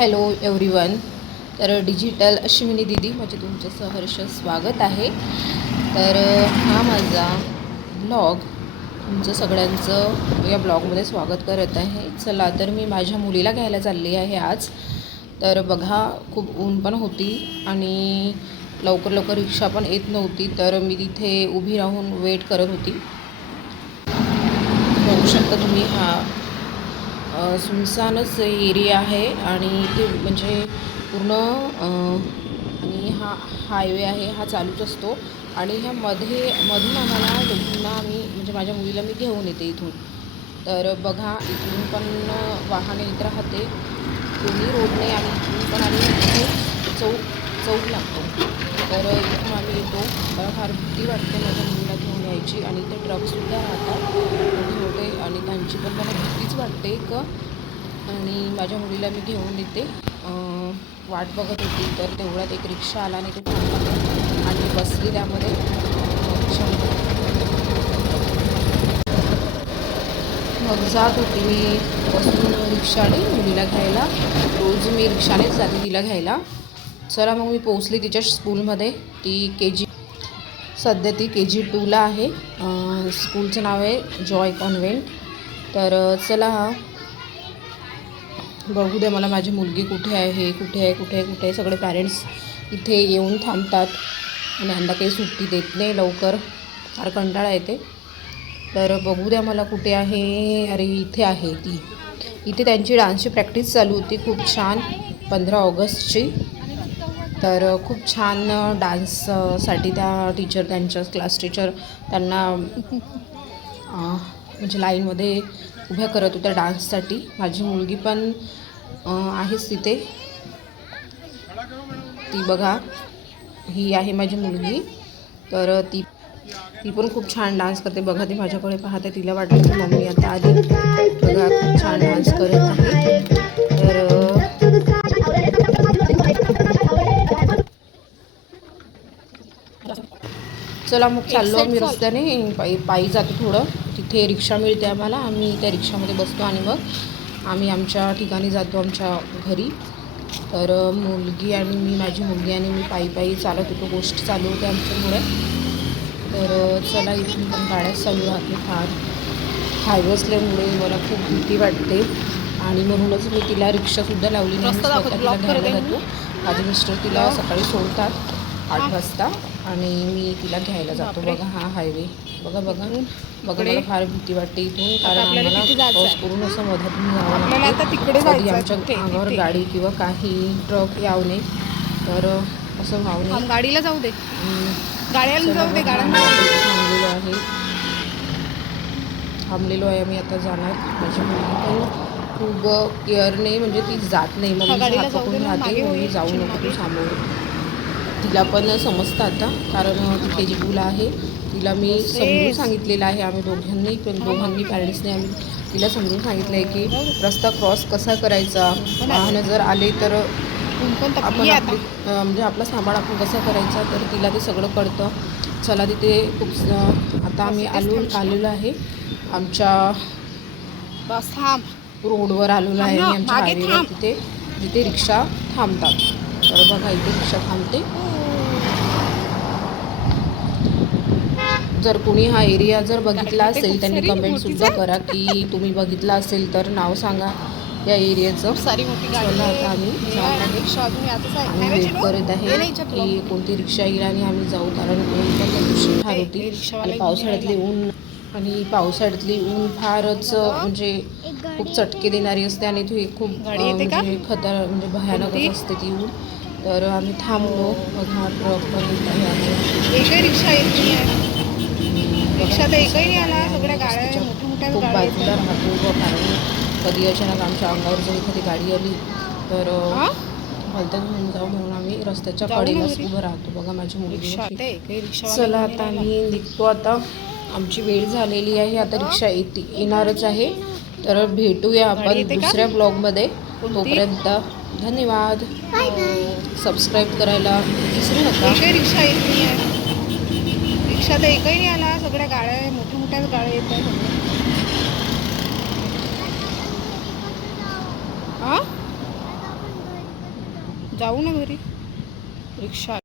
Hello everyone. तर digital Ashwini दिदी माझे तुमचं सहर्ष स्वागत आहे. तर हा माझा ब्लॉग तुमचं सगळ्यांचं या ब्लॉगमध्ये स्वागत करत आहे. चला तर मी माझ्या मुलीला घ्यायला चालली आहे आज. तर बघा खूप ऊन पण होती आणि लवकर लवकर रिक्षा पण येत नव्हती, तर मी तिथे उभी राहून वेट करत होती. बघू शकता तुम्ही हा सुनसानच एरिया आहे आणि ते म्हणजे पूर्ण आणि हा हायवे आहे, हा चालूच असतो. आणि ह्या मधून आम्हाला दोघींना म्हणजे माझ्या मुलीला मी घेऊन येते इथून. तर बघा इथून पण वाहने येत राहते दोन्ही रोडने आणि इथून पण आम्ही इथे चौक लागतो. तर इथून आम्ही येतो. मला फार भीती वाटते माझ्या मुलीला घेऊन यायची आणि ते ट्रकसुद्धा राहतात मोठे आणि त्यांची पण मला भीतीच वाटते आणि माझ्या मुलीला मी घेऊन येते. वाट बघत होती तर तेवढ्यात एक रिक्षा आला आणि तो थांबला आणि बसली त्यामध्ये. मग जात होती मी बसून रिक्षाने मुलीला घ्यायला. रोज मी रिक्षानेच जाते तिला घ्यायला. चला मग मी पोहोचली तिच्या स्कूलमध्ये. ती सध्या ती KG2ला आहे. स्कूलचं नाव आहे जॉय कॉन्व्हेंट. तर चला बघू दे मला माझी मुलगी कुठे आहे. सगळे पॅरेंट्स इथे येऊन थांबतात आणि यांना काही सुट्टी देत नाही लवकर, फार कंटाळा येते. तर बघू द्या मला कुठे आहे. अरे इथे आहे ती. इथे त्यांची डान्सची प्रॅक्टिस चालू होती खूप छान 15 ऑगस्टची. तर खूप छान डान्ससाठी त्या टीचर, त्यांच्या क्लास टीचर त्यांना म्हणजे लाईनमध्ये उभ्या करत होत्या डान्ससाठी. माझी मुलगी पण आहेच तिथे. ती बघा ही आहे माझी मुलगी. तर ती पण खूप छान डान्स करते. बघा ती माझ्याकडे पाहते, तिला वाटतं की मम्मी आता आली. बघा खूप छान डान्स करत आहे. तर चला मग चाललो आम्ही रस्त्याने, पायी जातो थोडं. तिथे रिक्षा मिळते आम्हाला, आम्ही त्या रिक्षामध्ये बसतो आणि मग आम्ही आमच्या ठिकाणी जातो, आमच्या घरी. तर मुलगी आणि मी, माझी मुलगी आणि मी पायी चालत होतो. गोष्ट चालू होते आमच्यामुळे. तर चला इथून पण गाड्याच चालू राहते फार. हायवे असल्यामुळे मला खूप भीती वाटते आणि म्हणूनच मी तिला रिक्षासुद्धा लावली नाही. मी स्वतः तिला घ्यायला जातो. माझे मिस्टर तिला सकाळी सोडतात 8 वाजता आणि मी तिला घ्यायला जातो. बघा हा हायवे, बघा मला फार भीती वाटते इथून, कारण आम्हाला क्रॉस करून असं मधातून जावं लागते. कधी आमच्या अंगावर गाडी किंवा काही ट्रक यावं नाही, तर असं व्हावं नाही. गाडीला जाऊ दे, गाड्याला जाऊ दे. थांबलेलो आहे आम्ही, आता जाणार. माझी मुलगी पण खूप केअरने, म्हणजे ती जात नाही. मम्मी हात पकडून राहते, मम्मी जाऊ नको तू समोर. तिला पण समजतं आता, कारण ती KG2ला आहे. तिला मी समजून सांगितलेलं आहे. आम्ही दोघांनी पॅरेंट्सने आम्ही तिला समजून सांगितलं आहे की रस्ता क्रॉस कसा करायचा, वाहनं जर आले तर आपण म्हणजे आपला सांभाळ आपण कसा करायचा, तर तिला ते सगळं कळतं. चला तिथे खूप आता आम्ही आलेलो आहे आमच्या रोडवर आलेलो आहे आणि आमच्या हायवेवर जिथे रिक्षा थांबतात. तर बघा इथे रिक्षा थांबते. जर कोणी हा एरिया जर बघितला असेल त्यांनी कमेंटसुद्धा करा की तुम्ही बघितला असेल तर नाव सांगा या एरियाचं. चला आता आम्ही वेट करत आहे की कोणती रिक्षा येईल आणि आम्ही जाऊ, कारण ऊन पण त्या दिवशी फार होती आणि पावसाळ्यातली ऊन फारच म्हणजे खूप चटके देणारी असते आणि ती खूप म्हणजे भयानकच असते ती ऊन. तर आम्ही थांबलो. बघा ट्रक पण येत आहे. खूप बाजूला राहतो व कारण कधी अचानक आमच्या अंगावर जर एखादी गाडी आली तर भलत्यात घेऊन जाऊ, म्हणून आम्ही रस्त्याच्या कडेलाच उभं राहतो. बघा माझी मुलगी. चला आता आम्ही निघतो. आता आमची वेळ झालेली आहे, आता रिक्षा येणारच आहे. तर भेटूया आपण दुसऱ्या ब्लॉगमध्ये. तोपर्यंत धन्यवाद. सबस्क्राईब करायला विसरू नका. रिक्षा तर एकही नाही आला, सगळ्या गाड्या मोठ्या गाड्या येत आहेत. जाऊ ना घरी. रिक्षा